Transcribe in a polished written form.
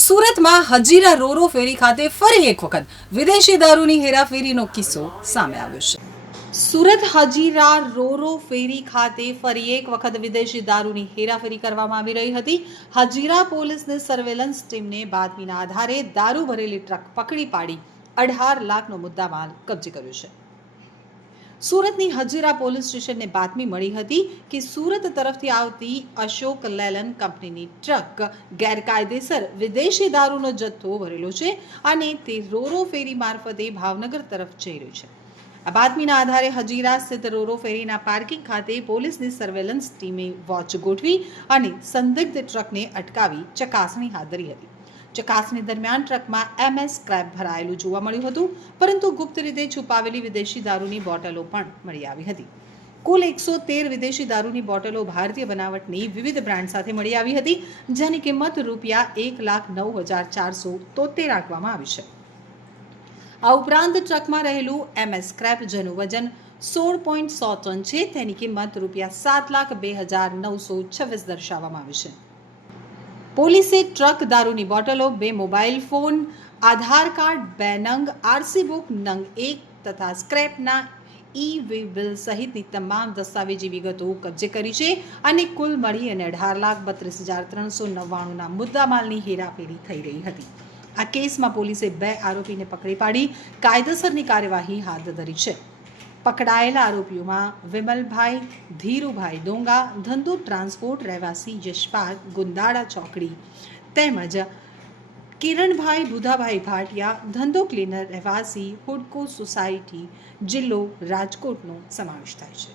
સુરતમાં હજીરા રોરો ફેરી ખાતે ફરી એક વખત વિદેશી દારૂની હેરાફેરીનો કિસ્સો સામે આવ્યો છે. સુરત હજીરા રોરો ફેરી ખાતે ફરી એક વખત વિદેશી દારૂની હેરાફેરી કરવામાં આવી રહી હતી. હજીરા પોલીસની સર્વેલન્સ ટીમને બાતમીના આધારે દારૂ ભરેલી ટ્રક પકડી પાડી 18 લાખનો મુદ્દામાલ કબજે કર્યો છે. સુરતની હજીરા પોલીસ સ્ટેશનને બાતમી મળી હતી કે સુરત તરફથી આવતી અશોક લેલન કંપનીની ટ્રક ગેરકાયદેસર વિદેશી દારૂનો જથ્થો ભરેલો છે અને તે રોરો ફેરી મારફતે ભાવનગર તરફ જઈ રહ્યો છે. આ બાતમીના આધારે હજીરા સ્થિત રોરો ફેરીના પાર્કિંગ ખાતે પોલીસની સર્વેલન્સ ટીમે વોચ ગોઠવી અને સંદિગ્ધ ટ્રકને અટકાવી ચકાસણી હાથ ધરી હતી. ચકાસણી દરમિયાન ટ્રકમાં MS સ્ક્રેપ ભરાયેલું જોવા મળ્યું હતું, પરંતુ ગુપ્ત રીતે છુપાવેલી વિદેશી દારૂની બોટલો પણ મળી આવી હતી. કુલ 113 વિદેશી દારૂની બોટલો ભારતીય બનાવટની વિવિધ બ્રાન્ડ સાથે મળી આવી હતી, જેની કિંમત ₹1,09,473 રાખવામાં આવી છે. આ ઉપરાંત ટ્રકમાં રહેલું MS સ્ક્રેપ, જેનું વજન 16.100 ટન છે, તેની કિંમત ₹7,02,926 દર્શાવવામાં આવી છે. પોલીસે ટ્રક, દારૂની બોટલો, 2 મોબાઈલ ફોન, આધાર કાર્ડ, 2 નંગ, RC બુક નંગ 1 તથા સ્ક્રેપના ઈ-વે બિલ સહિતની તમામ દસ્તાવેજી વિગતો કબજે કરી છે અને કુલ મળી અને 18,32,399ના મુદ્દામાલની હેરાફેરી થઈ રહી હતી. આ કેસમાં પોલીસે 2 આરોપીને પકડી પાડી કાયદેસરની કાર્યવાહી હાથ ધરી છે. પકડાયેલા આરોપીઓમાં વિમલભાઈ ધીરુભાઈ ડોંગા, ધંધુ ટ્રાન્સપોર્ટ, રહેવાસી યશપાલ, ગુંદાળા ચોકડી, તેમજ કિરણભાઈ બુધાભાઈ ભાટિયા, ધંધો ક્લીનર, રહેવાસી હુડકો સોસાયટી, જિલ્લો રાજકોટનો સમાવેશ થાય છે.